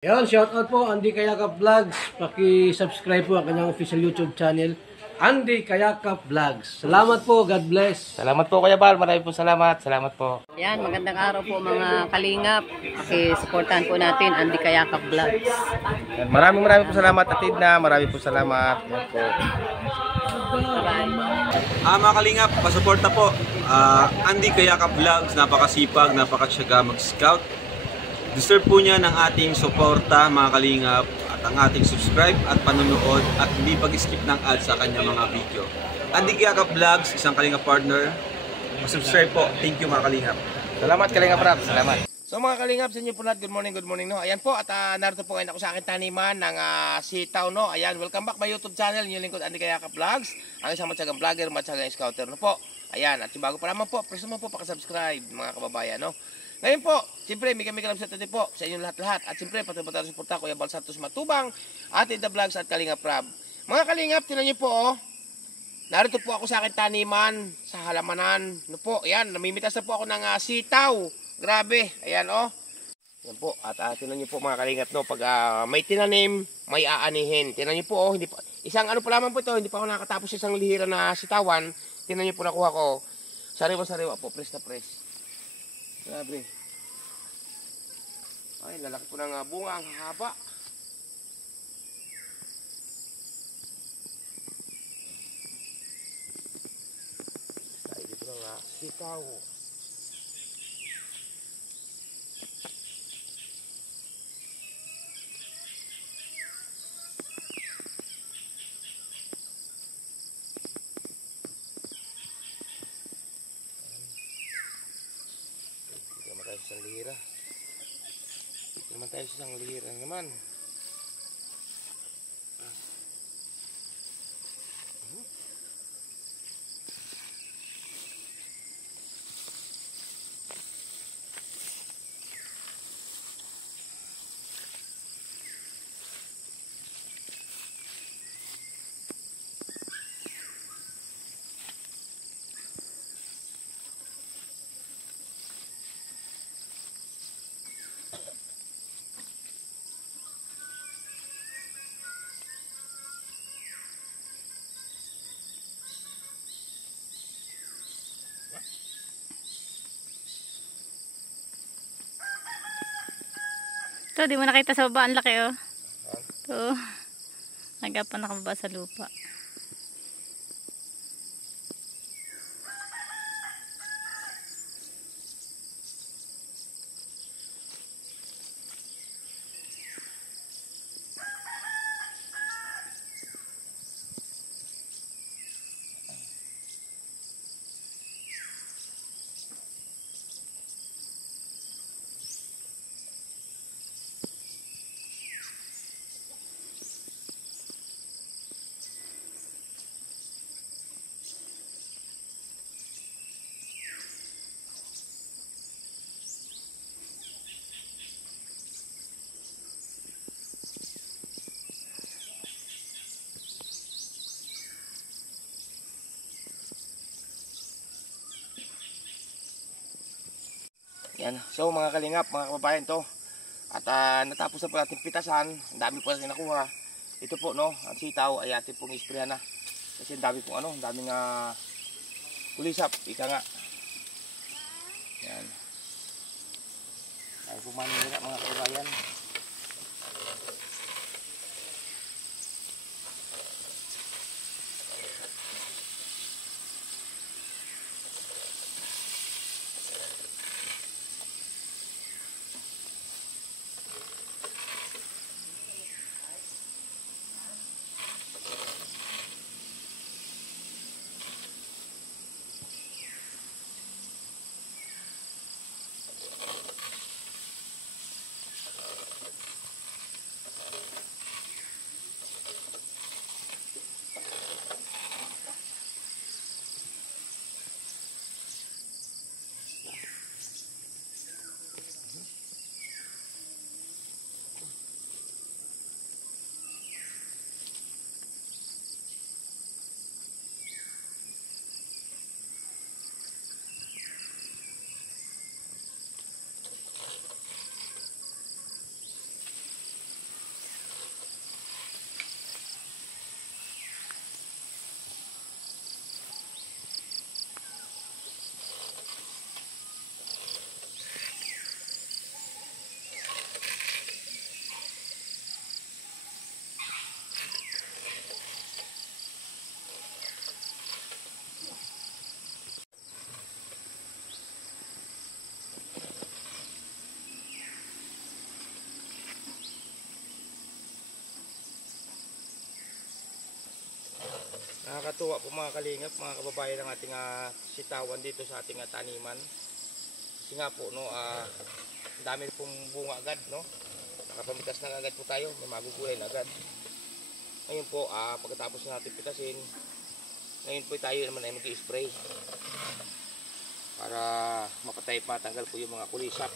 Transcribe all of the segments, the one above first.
Yan, shoutout po Andy Kayakap Vlogs. Paki-subscribe po ang kanyang official YouTube channel, Andy Kayakap Vlogs. Salamat po, God bless. Salamat po Kuya Bal, maraming po salamat. Salamat po. Yan, magandang araw po mga kalingap. Paki-supportahan po natin Andy Kayakap Vlogs. Maraming po salamat Atid na, maraming po salamat. Yan po. Bye-bye. Mga kalingap, pasuporta po. Andy Kayakap Vlogs, napakasipag, napakasyaga mag-scout. Deserve po niya ng ating suporta mga kalingap at ang ating subscribe at panonood at hindi pag-skip ng ads sa kanya mga video. Andy Kayakap Vlogs, isang kalingap partner. Subscribe po. Thank you mga kalingap. Salamat Kalingap Rap, salamat. So mga Kalingap, sa inyo po lahat, good morning no. Ayan po, at narito po ngayon ako sa akin taniman ng sitaw no. Ayan, welcome back my YouTube channel, yung lingkod Andy Kayakap Vlogs, ang isang matyagang vlogger, matyagang scouter no po. Ayan, at yung bago pa naman po, press mo po pakasubscribe mga kababayan no. Ngayon po, siyempre, may kami kalabsat natin po sa inyong lahat-lahat. At siyempre, patuloy po tayo suporta Kuya Bal Santos Matubang, Atid the Vlogs at Kalingap Rab. Mga Kalingap, tinan niyo po, oh. Narito po ako sa akin taniman, sa halamanan. No po, ayan, namimitas na po ako ng sitaw. Grabe, ayan, oh. Yan po, at tinan niyo po mga Kalingap, no, pag may tinanim, may aanihin. Tinan niyo po, oh, hindi pa, isang ano pa lamang po ito, hindi pa ako nakatapos isang lihira na sitawan. Tinan niyo po nakuha ko. Sariwa-sariwa po, press na press. Grabe. Ay, lalaki po ng bunga, ang haba. Ay, dito ng sitaw. Isang lihira. Dito naman tayo sa isang lihira naman. Ito, di mo nakita sa baba. Ang laki, oh. Ito. Nagapan nakababa sa lupa. Yan. So mga Kalingap, mga kababayan to. At natapos na po natin pitasan. Ang dami po natin nakuha. Ito po no, ang sitaw ay atin pong isprehan na. Kasi ang dami pong ano, ang daming kulisap, ika nga. Yan. Ay po manila mga kababayan. Nakakatuwa po mga kalingap, mga kababayan ng ating sitawan dito sa ating taniman. Kasi nga po, no, ang dami pong bunga agad, no? Nakapamitas na agad po tayo, may magugulay na agad. Ngayon po, pagkatapos natin pitasin, ngayon po tayo naman ay mag-i-spray para mapatay pa, tanggal po yung mga kulisap.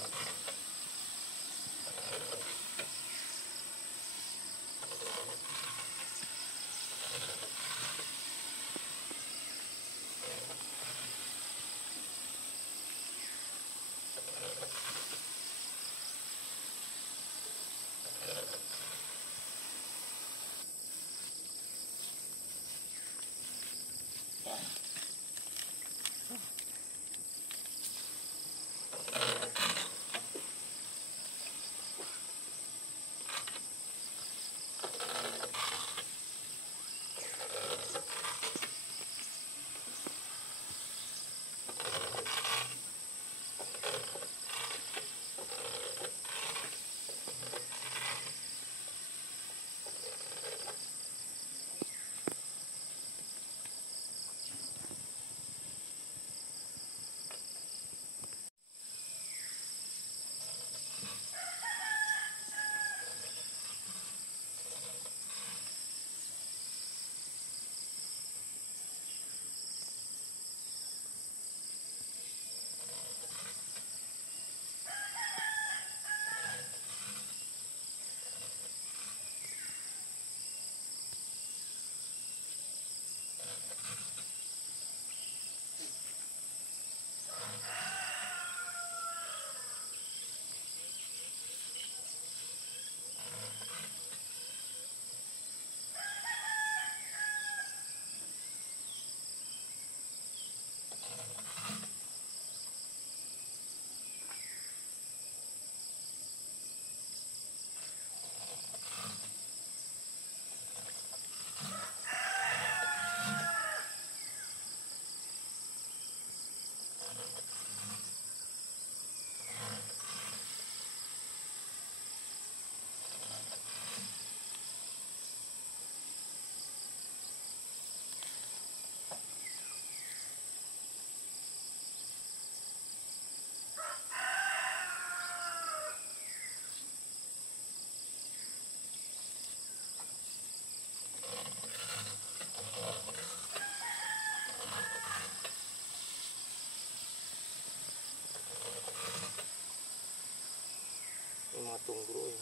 Yung mga tunggro eh.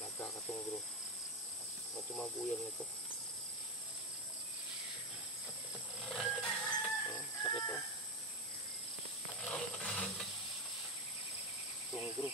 Nagkakatungro. Matumabuyan nito. Sakit oh. Tunggro.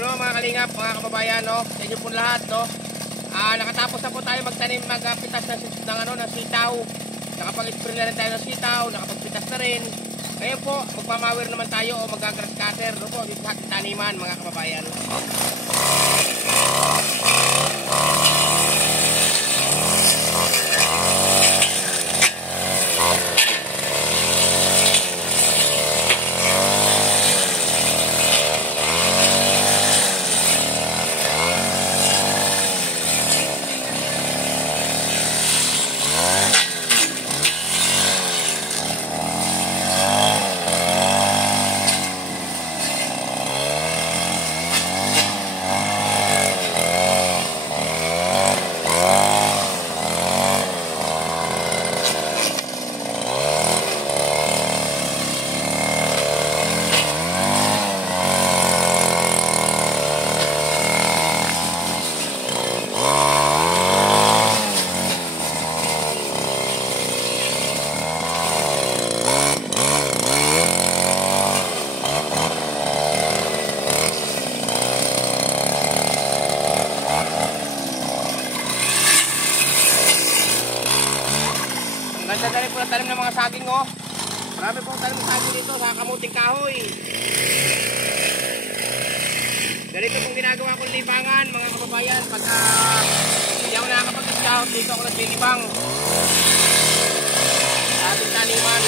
No, mga kalingap, mga kababayan, no, sa inyo po lahat, no. Nakatapos na po tayo magtanim, magpitas ng sitaw. nakapag-spray na rin tayo ng sitaw, nakapagpitas na rin. Ngayon po, magmamawir naman tayo o mag-grass cutter no po, dito sa ating taniman mga kababayan. Ganda na rin po ang talim ng mga saging, oh. Marami pong talim ng saging dito sa kamuting kahoy. Ganito pong ginagawa ko libangan, mga kababayan. Pagka hindi ako nakakapag-scout, dito ako naglilibang. Sa ating taniman.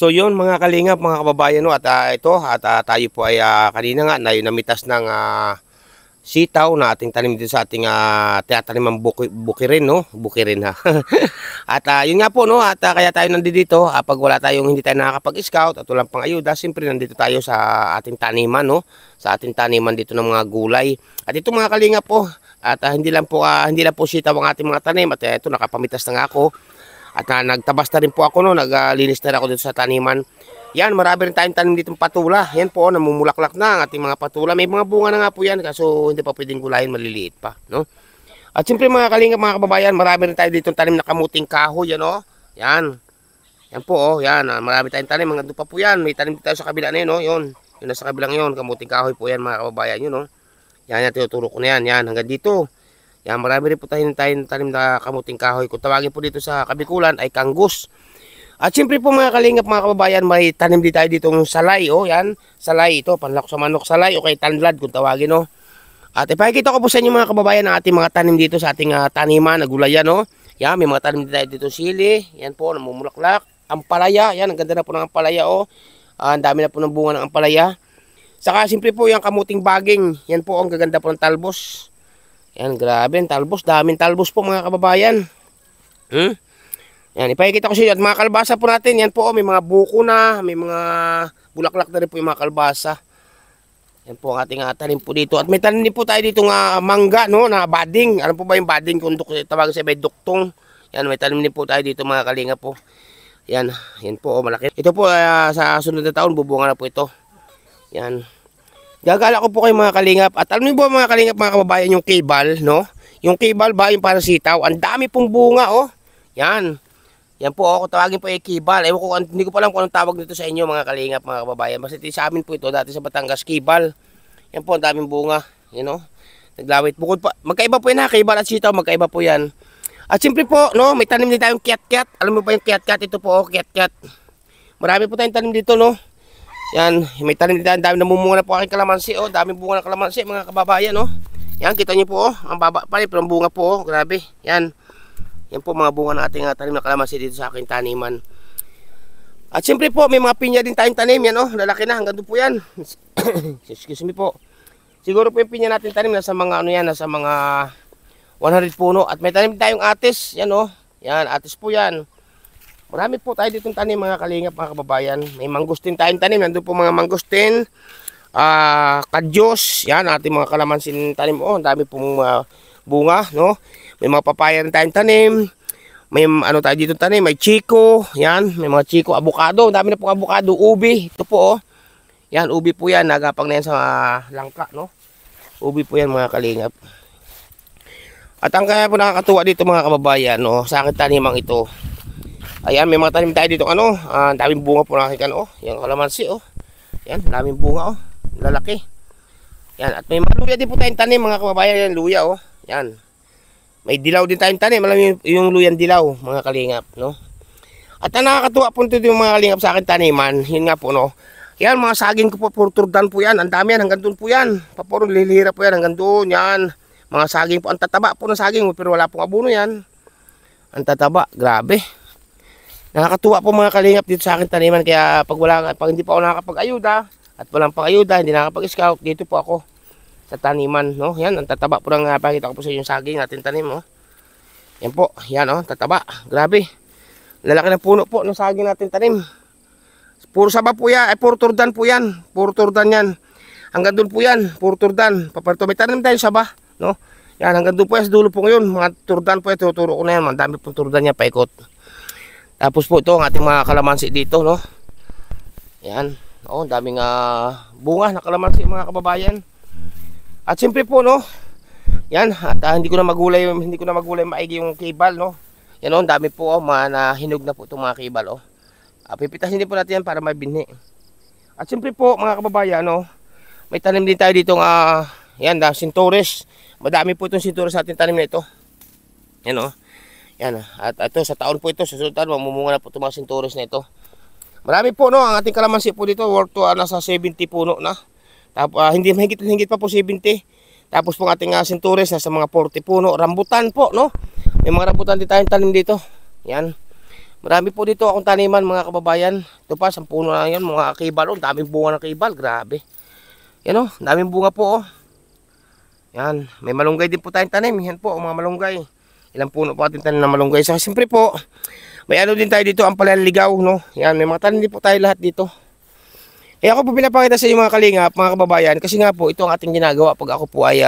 So yun mga kalingap, mga kababayan, no, at tayo po ay kanina nga namitas ng sitaw na ating tanim dito sa ating tinataniman bukirin, no? Bukirin ha. At yun nga po, no, at kaya tayo nandito pag wala tayong hindi tayo nakakapag-scout at walang pang ayuda, siyempre nandito tayo sa ating taniman, no? Sa ating taniman dito ng mga gulay. At ito mga kalingap po, at hindi lang po sitaw ang ating mga tanim, at ito nakapamitas na nga ako. At nagtabas na rin po ako, no, naglinis na rin ako dito sa taniman. Yan, marami rin tayong tanim dito patula. Yan po, namumulaklak na ang ating mga patula. May mga bunga na nga po yan, kaso hindi pa pwedeng gulayin, maliliit pa, no? At siyempre mga kalingap, mga kababayan, marami rin tayo dito tanim na kamuting kahoy, yan, oh. Yan. Yan po, oh, yan. Marami tayong tanim, mga pa po yan. May tanim tayo sa kabila na yun, oh, yun. Yun nasa kabilang yun, kamuting kahoy po yan, mga kababayan, yun, oh. Yan, tinuturo ko na yan, yan, hanggang dito. Yan, marami rin po tayong tanim na kamuting kahoy. Kung tawagin po dito sa Kabikulan ay kanggus. At siyempre po mga kalingap, mga kababayan, may tanim din tayo ditong salay. O yan, salay ito, panlak sa manok salay o kay tanlad kung tawagin. O. At ipakikita ko po sa inyo mga kababayan ang ating mga tanim dito sa ating taniman na gulayan. O. Yan, may mga tanim din tayo dito sili. Yan po, namumulaklak. Ampalaya, yan, ang ganda na po ng ampalaya. O. Ang dami na po ng bunga ng ampalaya. Saka siyempre po yung kamuting baging. Yan po, ang gaganda po ng talbos. Yan, grabe, talbos. Daming talbos po mga kababayan. Yan, ipakikita ko sa inyo. At mga kalbasa po natin, yan po, may mga buko na, may mga bulaklak na rin po yung mga kalbasa. Yan po ang ating tanim po dito. At may tanim din po tayo dito nga mangga, no, na bading. Alam po ba yung bading kung tawagin sa may duktong? Yan, may tanim din po tayo dito mga kalinga po. Yan, yan po, malaki. Ito po, sa sunod na taon, bubunga na po ito. Yan. Gagala ko po kayo mga kalingap. At alam niyo ba mga kalingap, mga kababayan, yung kibal, no? Yung kibal ba, yung para sitaw, ang dami pong bunga, oh. Yan. Yan po, kung tawagin po ay kibal. Ewan ko, hindi ko pa alam kung anong tawag dito sa inyo mga kalingap, mga kababayan. Basta sa amin po ito, dati sa Batangas, kibal. Yan po, ang daming bunga. You know? Naglawit. Bukod pa, magkaiba po yan ha, kibal at sitaw, magkaiba po yan. At siyempre po, no, may tanim din tayong kiat-kiat. Alam mo ba yung kiat-kiat? Ito po, kiat-kiat. Marami po tayong tanim dito, no? Yan, may tanim din tayo, dami namumunga na po aking kalamansi, oh. Daming bunga ng kalamansi, mga kababayan, no? Yan, kita niyo po, oh. Ang baba pa rin, pero ang bunga po, oh. Grabe. Yan. Yan po mga bunga ng ating tanim na kalamansi dito sa aking taniman. At siyempre po, may mga pinya din tayong tanim, yan, oh. Lalaki na, hanggang doon po yan. Excuse me po. Siguro po yung pinya natin tanim, nasa mga, ano yan, nasa mga 100 puno. At may tanim tayong atis, yan, oh. Yan, atis po yan. Marami po tayo ditong tanim mga kalingap, mga kababayan. May mangustin tayong tanim. Nandun po mga mangustin, kadyos, yan, ating mga kalamansin tanim. Oh, ang dami pong bunga, no? May mga papaya rin tayong tanim. May ano tayo dito tanim, may chiko, yan, may mga chiko, avocado. Ang dami na pong avocado, ubi. Ito po, oh. Yan, ubi po yan. Nagapang na yan sa langka, no? Ubi po yan mga kalingap. At ang kaya po nakakatuwa dito mga kababayan, no? Sa akin tanimang ito. Ayan, may mga tanim tayo dito, ano, daming bunga po nakikita, oh. Yung kalamansi, oh. Yan, daming bunga, oh. Lalaki. Yan, at may mga luya din po tayong tanim, mga kababayan, yan, luya, oh. Yan. May dilaw din tayong tanim, alam yung luyan dilaw, mga kalingap, no. At ang nakakatuwa po dito yung mga kalingap sa akin taniman, yun nga po, no. Yan, mga saging ko po, puro turdan po yan, ang dami yan, hanggang doon po yan. Papuro, lilihira po yan, hanggang doon, yan. Mga saging po, ang tataba po ng saging, pero wala pong abono yan. Ang tataba, grabe. Nakakatuwa po mga kalingap dito sa akin taniman, kaya pag hindi pa ako nakakapag-ayuda at walang pang-ayuda, hindi nakakapag-scout, dito po ako sa taniman, no? Yan, ang tataba po ng pakita ko po sa yung saging natin tanim, oh. Yan po, yan, oh, tataba. Grabe. Lalaki ng puno po ng saging natin tanim. Puro saba po yan, ay puro turdan po yan. Puro turdan yan. Hanggang doon po yan, puro turdan. Paparto, may tanim tayo saba, no? Yan, hanggang doon po yan sa dulo po ngayon. Mga turdan po yan, tuturo ko na yan. Ang dami pong turdan yan, paikot. Tapos po ito ang ating mga kalamansi dito, no? Yan. Oh, daming bunga na kalamansi mga kababayan. At siyempre po, no? Yan, at hindi ko na magulay maigi yung kibal, no? Yan, oh, dami po, oh, hinog na po itong mga kibal, oh. Pipitasin din po natin yan para may binhi. At siyempre po, mga kababayan, no? May tanim din tayo dito yan, sintores. Madami po itong sintores sa ating tanim na ito. Yan, oh. Yan, at ito sa taon po ito, sa sunod taon, mamumunga na po itong mga sintores na ito. Marami po, no, ang ating kalamansi po dito, worth to nasa 70 puno na. Tapos, hindi mahigit pa po 70. Tapos po ang ating sintores, nasa mga 40 puno. Rambutan po, no? May mga rambutan din tayong tanim dito. Yan. Marami po dito akong taniman mga kababayan. Ito pa, 10 puno na yan, mga kibal. Oh, daming bunga ng kibal, grabe. Yan oh, daming bunga po oh. Yan, may malunggay din po tayong tanim. Yan po, mga malunggay. Ilang puno po ating tanim na malunggay. So, siyempre po, may ano din tayo dito, ang palaligaw, no? Yan, may mga tanim din po tayo lahat dito. Eh ako po pinapakita sa inyo mga kalingap, mga kababayan. Kasi nga po, ito ang ating ginagawa pag ako po ay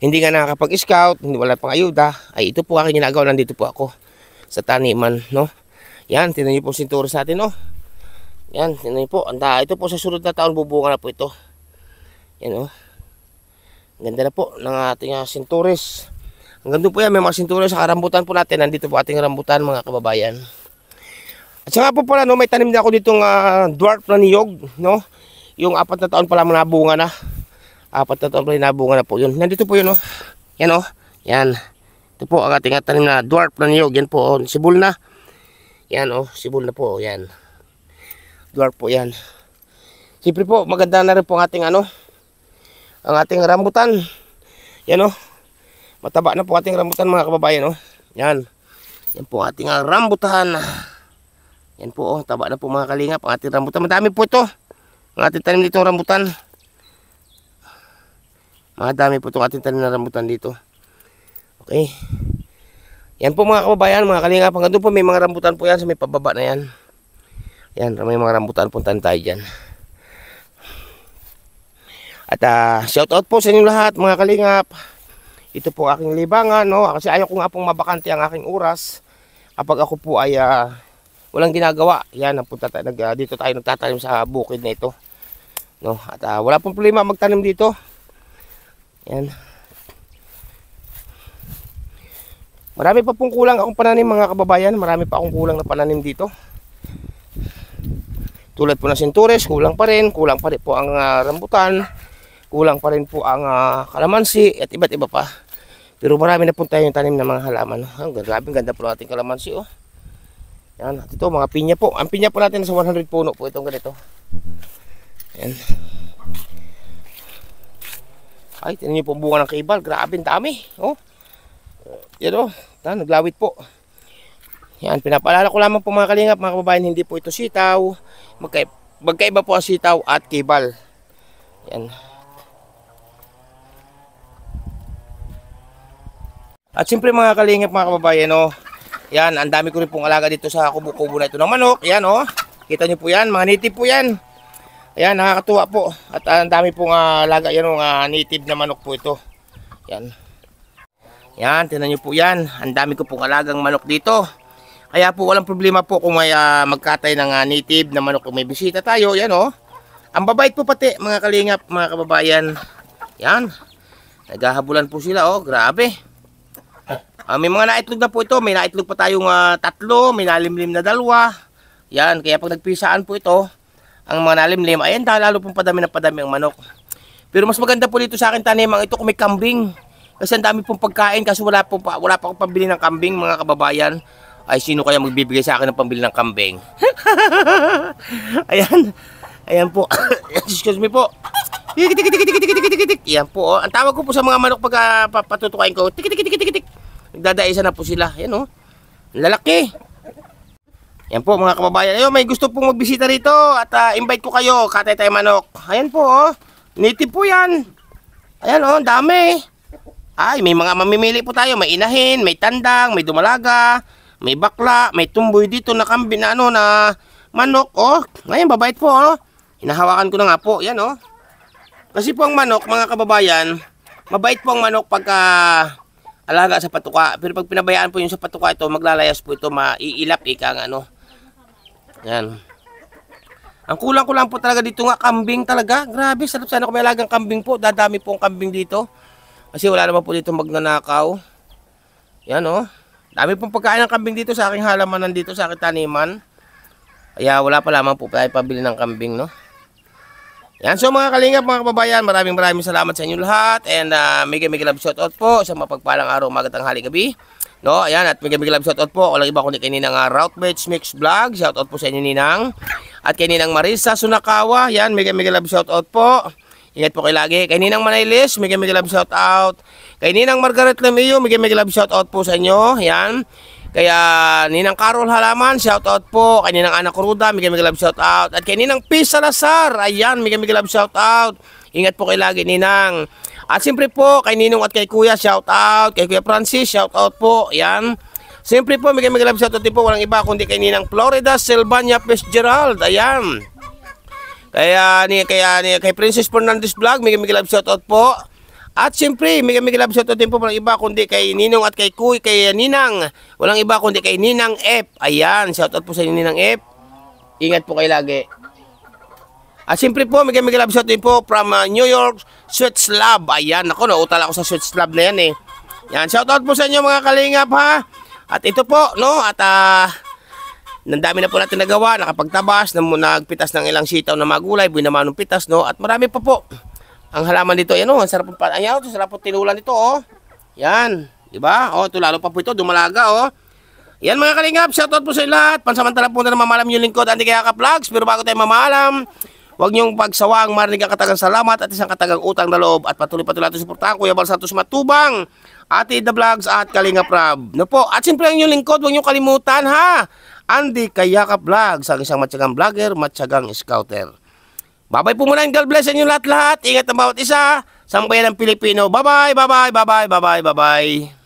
hindi nga nakakapag-scout, hindi wala pang ayuda. Ay, ito po aking ginagawa, nandito po ako sa taniman, no? Yan, tinan niyo po sinturos natin, no? Yan, tinan niyo po. Ito po sa sunod na taon, bubunga na po ito. Yan, no? Ganda na po ng ating sinturis. Hanggang doon po yan, may mga sinturis sa rambutan po natin. Nandito po ating rambutan, mga kababayan. At saka po pala, no, may tanim na ako ditong dwarf na niyog, no? Yung 4 na taon pa lang nabunga na. 4 na taon pa lang nabunga na po yun. Nandito po yun, no? Yan, no? Yan. Ito po ang ating tanim na dwarf na niyog. Yan po, oh, sibol na. Yan, oh, sibol na po, yan. Dwarf po yan. Siyempre po, maganda na rin po ang ating ang ating rambutan. Yan, oh. Mataba na po ating rambutan, mga kababayan, oh. Yan. Yan po ating rambutan. Yan po, oh, taba na po mga kalingap ang ating rambutan. Madami po ito. Ang ating tanim dito rambutan. Madami po itong ating tanim na rambutan dito. Okay. Yan po mga kababayan, mga kalingap. Hanggang doon po may mga rambutan po yan sa may pababa na yan. Yan, may mga rambutan po tayo dyan. At shout out po sa inyo lahat mga kalingap. Ito po aking libangan, no? Kasi ayaw ko nga pong mabakante ang aking oras. Kapag ako po ay walang ginagawa. Yan, dito tayo nagtatanim sa bukid na ito. No? At wala pong problema magtanim dito. Yan. Marami pa pong kulang akong pananim mga kababayan. Marami pa akong kulang na pananim dito. Tulad po ng sinturis, kulang pa rin po ang rambutan. Kulang pa rin po ang kalamansi at iba't iba pa. Pero marami na po tayong tanim na mga halaman. Grabe, ganda po natin kalamansi oh. Yan, at ito mga pinya po. Ang pinya po natin sa 100 puno po itong ganito. Yan. Ay, tinan niyo po bunga ng kibal. Grabe, ang dami. Oh. Yan oh. Naglawit po. Yan, pinapaalala ko lamang po mga kalingap, mga kababayan, hindi po ito sitaw. Magkaiba po ang sitaw at kibal. Yan. At siyempre mga kalingap, mga kababayan, oh. Yan, ang dami ko rin pong alaga dito sa kubo-kubo na ito ng manok. Yan, oh. Kita niyo po yan, mga native po yan. Ayan, nakakatuwa po. At ang dami pong alaga yan, native na manok po ito. Yan. Yan, tinan niyo po yan. Ang dami ko pong alagang manok dito. Kaya po walang problema po kung may magkatay ng native na manok kung may bisita tayo. Yan, oh. Ang babait po pati, mga kalingap, mga kababayan. Yan. Naghahabulan po sila, oh. Grabe. May mga naitlog na po ito. May naitlog pa tayong 3, may nalimlim na 2. Yan, kaya pag nagpisaan po ito, ang mga nalimlim, ayan, lalo pong padami ang manok. Pero mas maganda po dito sa akin tanimang ito kung may kambing. Kasi ang dami pong pagkain, kasi wala pa akong pambili ng kambing, mga kababayan. Ay, sino kaya magbibigay sa akin ng pambili ng kambing? Ayan. Ayan po. Excuse me po. Ayan po, oh. Ang tawag ko po sa mga manok pag patutukain ko, tik-tik-tik-tik-tik. Nagdadaisa na po sila. Ayan, oh. Lalaki. Yan po mga kababayan. Ayun, may gusto pong magbisita rito at invite ko kayo, Katay Tay Manok. Ayan po, oh. Native po yan. Ayan, oh, dami. Ay, may mga mamimili po tayo. May inahin, may tandang, may dumalaga, may bakla, may tumboy dito na kambing na na manok, oh. Ayan, babait po, oh. Hinahawakan ko na nga po. Yan, oh. Kasi po ang manok, mga kababayan, mabait po ang manok pagka alaga sa patuka. Pero pag pinabayaan po yung sa patuka ito, maglalayas po ito, maiilap ika ano. Yan. Ang kulang ko lang po talaga dito nga, kambing talaga. Grabe, sarap sana kung may alagang kambing po. Dadami po ang kambing dito. Kasi wala naman po dito magnanakaw. Yan, oh. Dami pong pagkain ng kambing dito sa aking halamanan dito, sa aking taniman. Kaya wala pa lamang po tayo pabili ng kambing, no? Yan, so mga kalingap, mga kababayan, maraming salamat sa inyo lahat. And mega love shoutout po sa mapagpalang araw, umaga, tanghali, gabi. No, ayan, at mega love shoutout po. Walang iba kundi kay Ninang Routebeds Mix Vlog. Shoutout po sa inyo, Ninang. At kay Ninang Marisa Sunakawa. Yan, mega love shoutout po. Ingat po kayo lagi. Kay Ninang Manaylis, mega love shoutout. Kay Ninang Margaret Lemillo, mega love shoutout po sa inyo. Yan. Kaya Ninang Carol Halaman, shout out po. Kay Ninang Ana Coruda, mega love shout out. At kay Ninang P. Salazar, ayan, mega love shout out. Ingat po kayo lagi, Ninang. At siyempre po, kay Ninong at kay Kuya, shout out. Kay Kuya Francis, shout out po. Ayan. Siyempre po, mega love shout out din po. Walang iba kundi kay Ninang Florida Silvania Fitzgerald. Ayan. Kay Princess Fernandez Vlog, mega love shout out po. At siyempre, mega love shoutout din po walang iba kundi kay Ninong at kay Kuy, kay Ninang. Walang iba kundi kay Ninang F. Ayan, shoutout po sa inyo Ninang F. Ingat po kayo lagi. At siyempre po, mega love shoutout din po from New York, Sweets Lab. Ayan, ako, nautal ako sa Sweets Lab na yan eh. Yan, shoutout po sa inyo mga kalingap ha. At ito po, no, at nandami na po natin nagawa, nakapagtabas, nagpitas ng ilang sitaw na magulay, buwinaman ng pitas, no, at marami pa po. Ang halaman dito, yan oh, ang sarap po, ayan, sarap po tinulan dito, oh. Yan, di ba? Oh, ito lalo pa po ito, dumalaga, oh. Yan mga kalingap, shoutout po sa lahat. Pansamantala po na mamalam yung lingkod, Andy Kayakap Vlogs. Pero bago tayo mamalam, huwag niyong pagsawaang marinig ang katagang salamat at isang katagang utang na loob. At patuloy natin suportahan Kuya Bal Santos Matubang, Ate The Vlogs at Kalingap Rab. No po, at siyempre ang inyong lingkod, huwag niyong kalimutan ha. Andy Kayakap Vlogs, ang isang matyagang vlogger, matyagang scouter. Bye-bye po muna, God bless sa inyo lahat-lahat. Ingat ang bawat isa sa bayan ng Pilipino. Bye-bye, bye-bye, bye-bye, bye-bye, bye-bye.